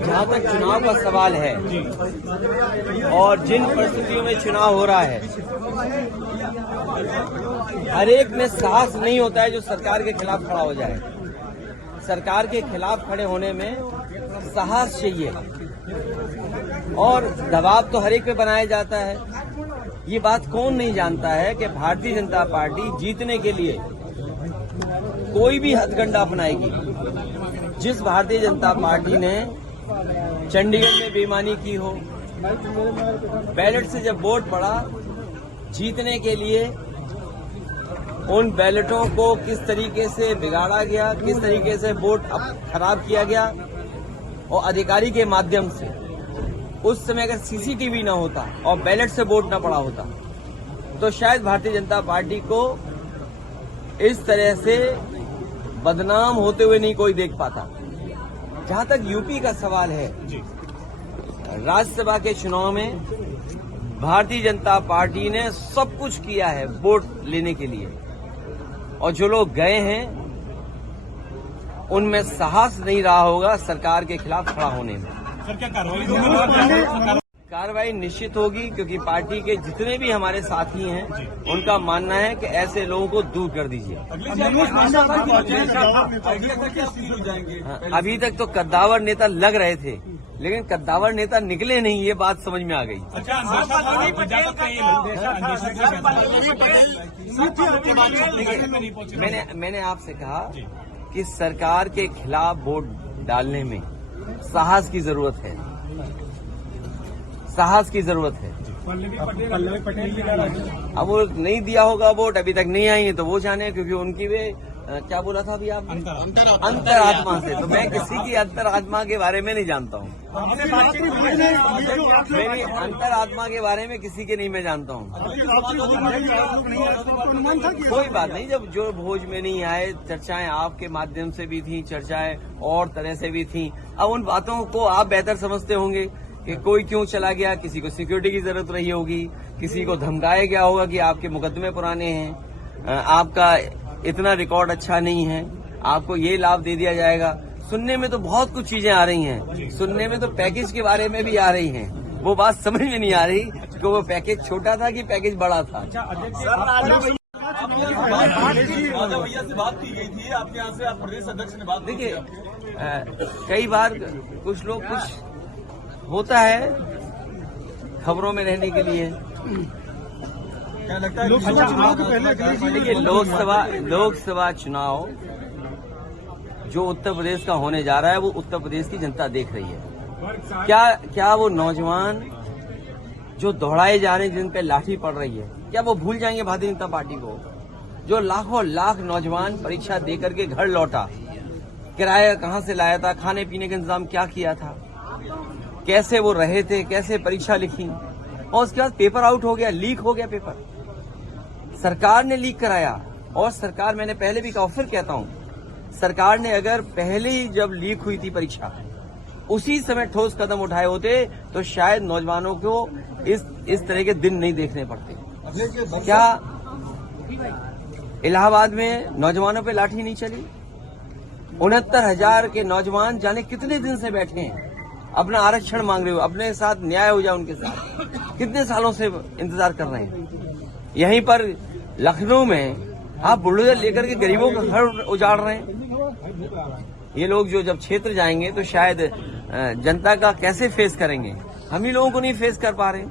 जहाँ तक चुनाव का सवाल है और जिन परिस्थितियों में चुनाव हो रहा है, हर एक में साहस नहीं होता है जो सरकार के खिलाफ खड़ा हो जाए। सरकार के खिलाफ खड़े होने में साहस चाहिए और दबाव तो हर एक पे बनाया जाता है। ये बात कौन नहीं जानता है कि भारतीय जनता पार्टी जीतने के लिए कोई भी हथकंडा अपनाएगी। जिस भारतीय जनता पार्टी ने चंडीगढ़ में बेईमानी की हो, बैलेट से जब वोट पड़ा, जीतने के लिए उन बैलेटों को किस तरीके से बिगाड़ा गया, किस तरीके से वोट खराब किया गया, और अधिकारी के माध्यम से उस समय अगर सीसीटीवी न होता और बैलेट से वोट न पड़ा होता तो शायद भारतीय जनता पार्टी को इस तरह से बदनाम होते हुए नहीं कोई देख पाता। जहां तक यूपी का सवाल है, राज्यसभा के चुनाव में भारतीय जनता पार्टी ने सब कुछ किया है वोट लेने के लिए, और जो लोग गए हैं उनमें साहस नहीं रहा होगा सरकार के खिलाफ खड़ा होने में। सर, क्या कार्रवाई निश्चित होगी, क्योंकि पार्टी के जितने भी हमारे साथी हैं उनका मानना है कि ऐसे लोगों को दूर कर दीजिए। अभी तक तो कद्दावर नेता लग रहे थे, लेकिन कद्दावर नेता निकले नहीं, ये बात समझ में आ गई। मैंने आपसे कहा कि सरकार के खिलाफ वोट डालने में साहस की जरूरत है, साहस की जरूरत है। अब वो नहीं दिया होगा वोट, अभी तक नहीं आई है, तो वो जाने, क्योंकि उनकी वे क्या बोला था अभी आप, अंतरात्मा से। तो मैं किसी की अंतरात्मा के बारे में नहीं जानता हूँ। मेरी अंतरात्मा के बारे में किसी के नहीं मैं जानता हूँ। कोई बात नहीं, जब जो भोज में नहीं आए, चर्चाएं आपके माध्यम से भी थी, चर्चाएं और तरह से भी थी। अब उन बातों को आप बेहतर समझते होंगे कि कोई क्यों चला गया, किसी को सिक्योरिटी की जरूरत रही होगी, किसी को धमकाया गया होगा कि आपके मुकदमे पुराने हैं, आपका इतना रिकॉर्ड अच्छा नहीं है, आपको ये लाभ दे दिया जाएगा। सुनने में तो बहुत कुछ चीजें आ रही हैं, सुनने में तो पैकेज के बारे में भी आ रही हैं। वो बात समझ में नहीं आ रही कि वो पैकेज छोटा था कि पैकेज बड़ा था। भैया से बात की गई थी आपके यहाँ से, आप प्रदेश अध्यक्ष ने बात। देखिए, कई बार कुछ लोग, कुछ होता है खबरों में रहने के लिए। क्या लगता है देखिए, लोकसभा चुनाव जो उत्तर प्रदेश का होने जा रहा है, वो उत्तर प्रदेश की जनता देख रही है। क्या वो नौजवान जो दौड़ाए जा रहे हैं, जिन पे लाठी पड़ रही है, क्या वो भूल जाएंगे भारतीय जनता पार्टी को? जो लाखों लाख नौजवान परीक्षा दे करके घर लौटा, किराया कहाँ से लाया था, खाने पीने का इंतजाम क्या किया था, कैसे वो रहे थे, कैसे परीक्षा लिखी, और उसके बाद पेपर आउट हो गया, लीक हो गया पेपर। सरकार ने लीक कराया, और सरकार, मैंने पहले भी कहा, फिर कहता हूं, सरकार ने अगर पहले ही जब लीक हुई थी परीक्षा, उसी समय ठोस कदम उठाए होते तो शायद नौजवानों को इस तरह के दिन नहीं देखने पड़ते। क्या इलाहाबाद में नौजवानों पे लाठी नहीं चली? 69,000 के नौजवान जाने कितने दिन से बैठे हैं, अपना आरक्षण मांग रहे हो, अपने साथ न्याय हो जाए उनके साथ, कितने सालों से इंतजार कर रहे हैं। यहीं पर लखनऊ में आप बुलडोजर लेकर के गरीबों का घर उजाड़ रहे हैं। ये लोग जो जब क्षेत्र जाएंगे तो शायद जनता का कैसे फेस करेंगे, हम ही लोगों को नहीं फेस कर पा रहे हैं।